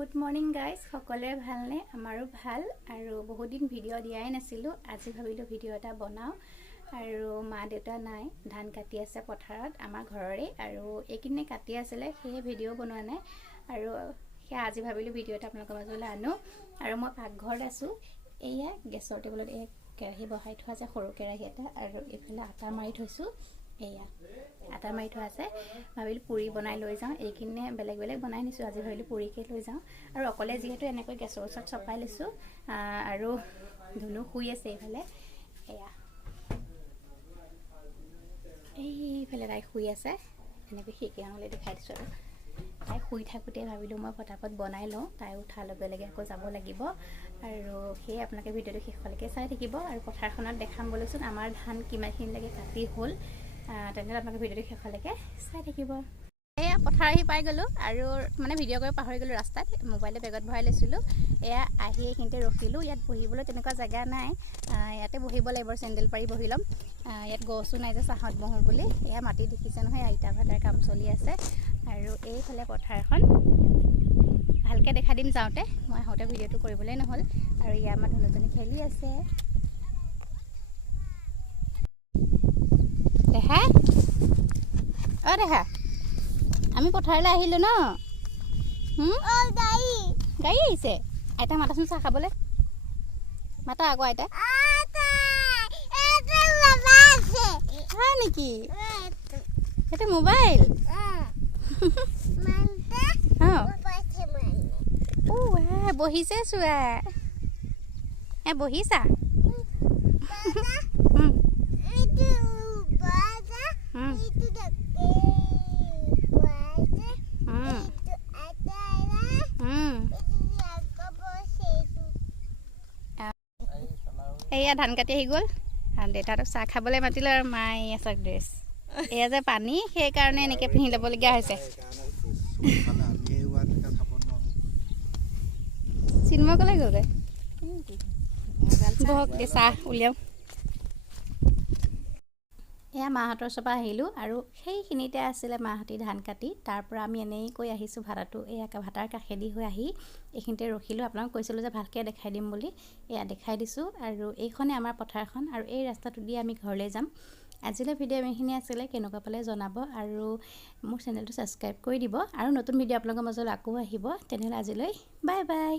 Good morning guys, সকলোৰে ভালনে? আমাৰো ভাল। আৰু বহুত দিন ভিডিঅ' দিয়াই নাছিলোঁ। আজি ভাবিলোঁ ভিডিঅ' এটা বনাওঁ। আৰু মা দেউতা নাই, ধান কাটি আছে পথাৰত আমাৰ ঘৰৰে, আৰু এইখিনিয়ে কাটি আছিলে, সেয়ে ভিডিঅ' বনোৱা নাই। আৰু সেয়া আজি ভাবিলোঁ ভিডিঅ' এটা আপোনালোকৰ মাজলৈ আনো। আৰু মই পাকঘৰত আছোঁ। এয়া গেছৰ টেবুলত এই কেৰাহী বহাই থোৱা আছে, সৰু কেৰাহী এটা, আৰু এইফালে আটা মাৰি থৈছোঁ। এয়া আটা মাৰি থোৱা আছে। ভাবিলোঁ পুৰি বনাই লৈ যাওঁ। এইখিনিয়ে বেলেগ বেলেগ বনাই নিছোঁ। আজি ভাবিলোঁ পুৰিকে লৈ যাওঁ। আৰু অকলে যিহেতু এনেকৈ গেছৰ ওচৰত চপাই লৈছোঁ। আৰু ধুনু শুই আছে এইফালে। এয়া এইফালে তাই শুই আছে। এনেকৈ খিৰিকী আঙুলি দেখাই দিছোঁ। আৰু তাই শুই থাকোঁতে ভাবিলোঁ মই পটাপট বনাই লওঁ। তাই উঠাৰ লগে লগে আকৌ যাব লাগিব। আৰু সেয়ে আপোনালোকে ভিডিঅ'টো শেষলৈকে চাই থাকিব। আৰু পথাৰখনত দেখাম বোলোচোন আমাৰ ধান কিমানখিনিলৈকে কাটি হ'ল। তেনেহ'লে আপোনালোকে ভিডিঅ'টো শেষলৈকে চাই থাকিব। এয়া পথাৰ আহি পাই গ'লোঁ। আৰু মানে ভিডিঅ' কৰি পাহৰি গ'লোঁ ৰাস্তাত। মোবাইলটো বেগত ভৰাই লৈছিলোঁ। এয়া আহি এইখিনিতে ৰখিলোঁ। ইয়াত বহিবলৈ তেনেকুৱা জেগা নাই। ইয়াতে বহিব লাগিব, চেণ্ডেল পাৰি বহি ল'ম। ইয়াত গছো নাই যে ছাঁত বহোঁ বুলি। এয়া মাটি দেখিছে নহয়, ইটা ভাটাৰ কাম চলি আছে। আৰু এইফালে পথাৰখন ভালকৈ দেখা দিম যাওঁতে। মই আহোঁতে ভিডিঅ'টো কৰিবলৈ নহ'ল। আৰু ইয়াৰ আমাৰ ধনুজনী খেলি আছে। দেহা, অ' দেহা, আমি পথাৰলৈ আহিলোঁ ন। গাড়ী আহিছে। আইতা মাতাচোন চাহ খাবলৈ। মাতা আকৌ আইতা। হয় নেকি? সেইটো মোবাইল। বহিছে চোৱা। বহিছা? এয়া ধান কাটি আহি গ'ল। দেউতাহঁতক চাহ খাবলৈ মাতিলে, আৰু মায়ে এয়া চাওক ড্ৰেছ। এয়া যে পানী, সেইকাৰণে এনেকৈ পিন্ধি ল'বলগীয়া হৈছে। চিন্ময় ক'লৈ গ'লগৈ? বহক দে, চাহ উলিয়াওঁ। এয়া মাহঁতৰ ওচৰৰ আহিলোঁ। আৰু সেইখিনিতে আছিলে মাহঁতি ধান কাটি। তাৰ পৰা আমি এনেকৈ আহিছোঁ ভাটাটো। এয়া ভাটাৰ কাষেদি হৈ আহি এইখিনিতে ৰখিলোঁ। আপোনালোক কৈছিলোঁ যে ভালকৈ দেখাই দিম বুলি। এয়া দেখাই দিছোঁ। আৰু এইখনে আমাৰ পথাৰখন, আৰু এই ৰাস্তাটো দি আমি ঘৰলৈ যাম। আজিলৈ ভিডিঅ' এইখিনি আছিলে। কেনেকুৱা পালে জনাব, আৰু মোৰ চেনেলটো ছাবস্ক্ৰাইব কৰি দিব। আৰু নতুন ভিডিঅ' আপোনালোকৰ মাজলৈ আকৌ আহিব। তেনেহ'লে আজিলৈ বাই বাই।